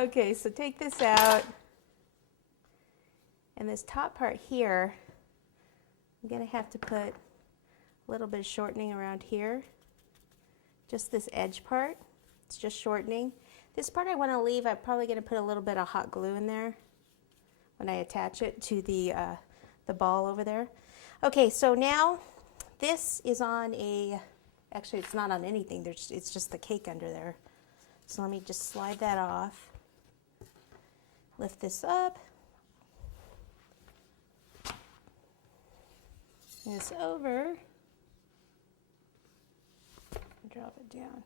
Okay, so take this out. And this top part here, I'm going to have to put a little bit of shortening around here. Just this edge part, it's just shortening. This part I want to leave. I'm probably going to put a little bit of hot glue in there when I attach it to the ball over there. Okay, so now this is on a, actually it's not on anything, it's just the cake under there. So let me just slide that off, lift this up, this over, drop it down.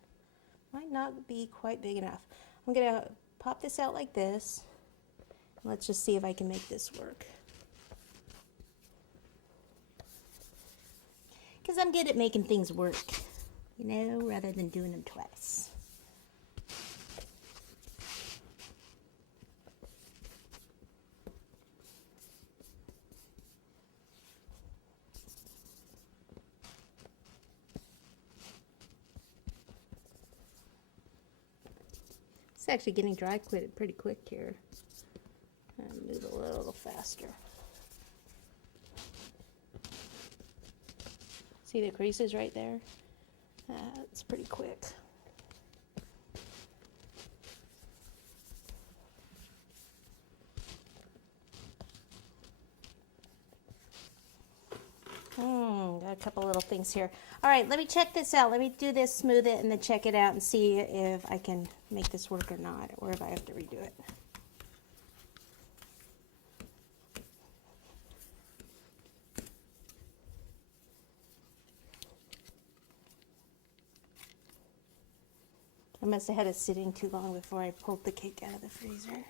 Might not be quite big enough. I'm going to pop this out like this. Let's just see if I can make this work. Because I'm good at making things work, you know, rather than doing them twice. It's actually getting dry pretty quick here. I'll move a little faster. See the creases right there? It's pretty quick. Got a couple little things here. All right, let me check this out. Let me do this, smooth it, and then check it out and see if I can make this work or not, or if I have to redo it. I must have had it sitting too long before I pulled the cake out of the freezer.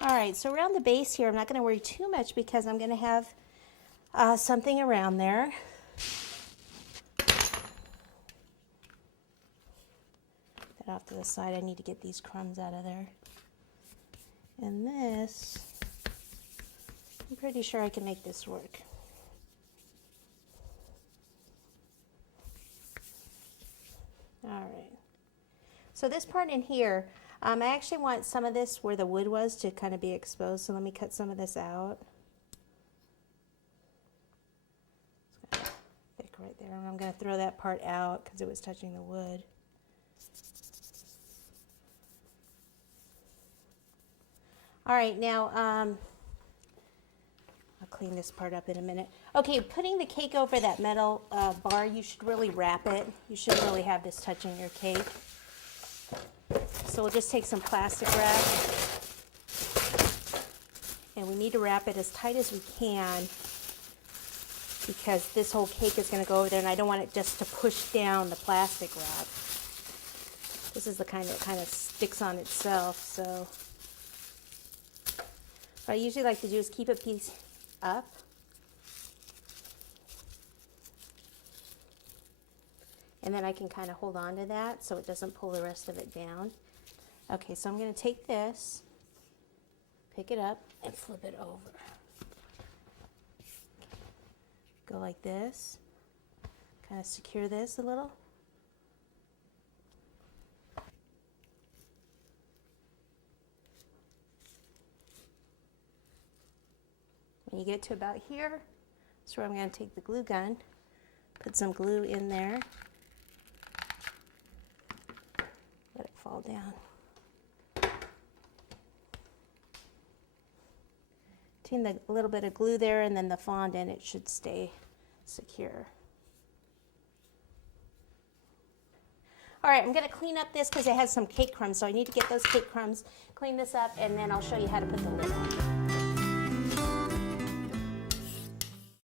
All right, so around the base here, I'm not going to worry too much because I'm going to have something around there. That off to the side, I need to get these crumbs out of there. And this, I'm pretty sure I can make this work. All right, so this part in here, I actually want some of this where the wood was to kind of be exposed, so let me cut some of this out. It's kind of thick right there, and I'm going to throw that part out because it was touching the wood. All right, now I'll clean this part up in a minute. Okay, putting the cake over that metal bar, you should really wrap it. You shouldn't really have this touching your cake. So we'll just take some plastic wrap, and we need to wrap it as tight as we can because this whole cake is going to go over there, and I don't want it just to push down the plastic wrap. This is the kind that kind of sticks on itself. So what I usually like to do is keep a piece up. And then I can kind of hold on to that so it doesn't pull the rest of it down. Okay, so I'm going to take this, pick it up, and flip it over. Go like this. Kind of secure this a little. When you get to about here, that's where I'm going to take the glue gun, put some glue in there, let it fall down. Between the little bit of glue there and then the fondant, it should stay secure. All right, I'm going to clean up this because it has some cake crumbs, so I need to get those cake crumbs, clean this up, and then I'll show you how to put the lid on.